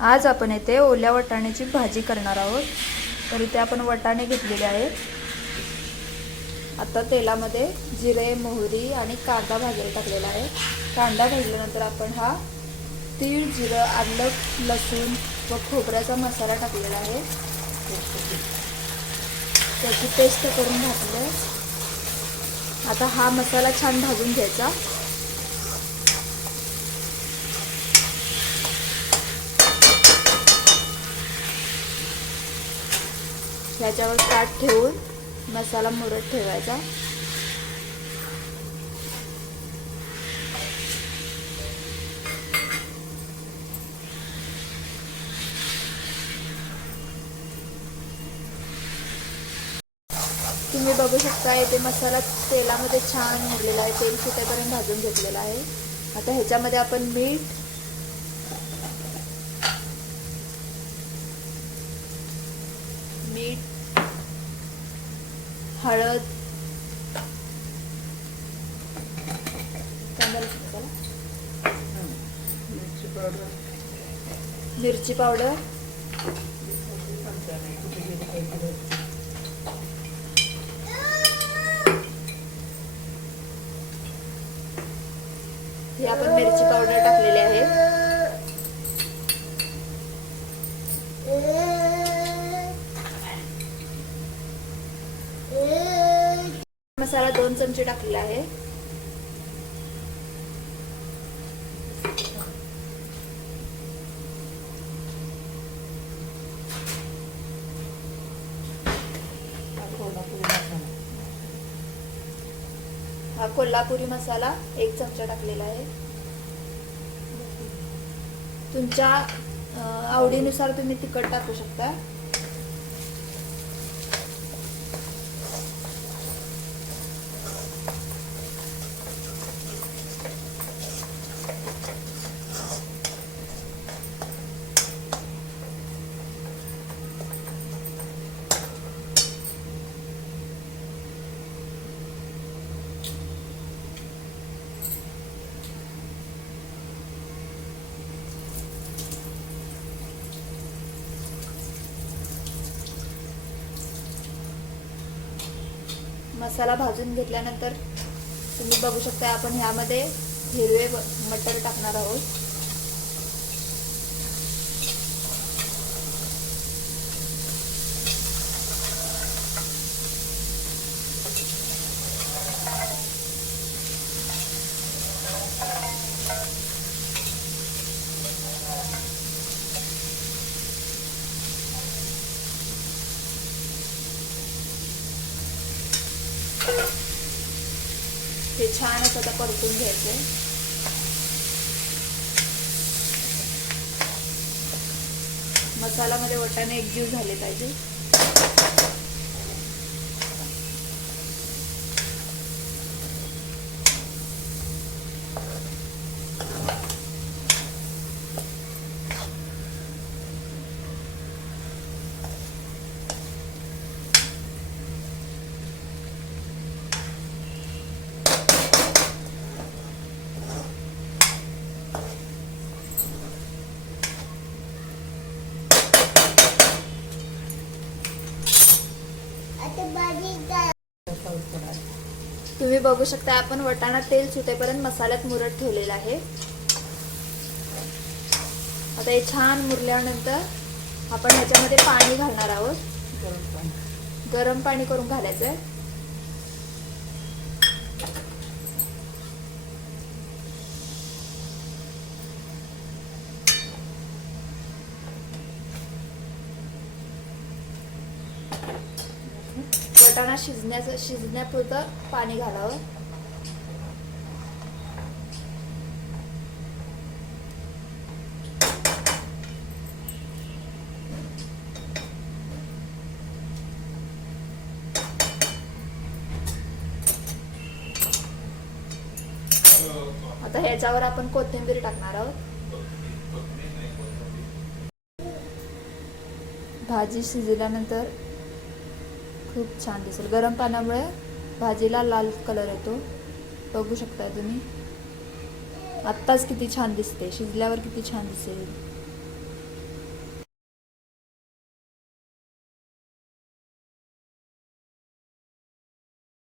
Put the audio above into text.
आज आपण येथे ओल्या वाटाण्याची भाजी करणार आहोत। तर इथे आपण वाटाणे घेतलेले आहेत। आता तेलामध्ये जिरे, मोहरी आणि कांदा भाजायला टाकलेला आहे। कांदा भाजल्यानंतर आपण हा तीळ, जिरं, आलं, लसूण व खोबऱ्याचा मसाला टाकलेला आहे। त्याची पेस्ट करून घातली। आता हा मसाला छान भाजून घ्यायचा। ह्याच्यावर ताट ठेवून मसाला मुरत ठेवायचा। तुम्ही बघू शकता इथे मसाला तेलामध्ये छान मुरलेला आहे। तेल सुटेपर्यंत भाजून घेतलेला आहे। आता ह्याच्यामध्ये आपण मीठ, हळद, मिरची पावडर, हे आपण मिरची पावडर टाकलेली आहे। मसाला 2 चमचे टाकलेला आहे। हा कोल्हापुरी मसाला 1 चमचा टाकलेला आहे। तुमच्या आवडीनुसार तुम्ही तिखट टाकू शकता। मसाला भाजून घेतल्यानंतर तुम्ही बघू शकता आपण ह्यामध्ये हिरवे मटर टाकणार आहोत। ते छान असं आता परतून घ्यायचं। मसाल्यामध्ये वाटाणे एकजीव झाले पाहिजे। तुम्ही बघू शकता आपण वाटाणा तेल सुटेपर्यंत मसाल्यात मुरत ठेवलेला आहे। आता हे छान मुरल्यानंतर आपण ह्याच्यामध्ये पाणी घालणार आहोत। गरम पाणी करून घालायचं आहे। वाटाणा शिजण्यापुरतं पाणी घालावं। आता ह्याच्यावर आपण कोथिंबीर टाकणार आहोत। भाजी शिजल्यानंतर खूप छान दिसेल। गरम पाण्यामुळे भाजीला लाल कलर येतो। बघू शकता तुम्ही। आत्ताच किती छान दिसते, शिजल्यावर किती छान दिसेल।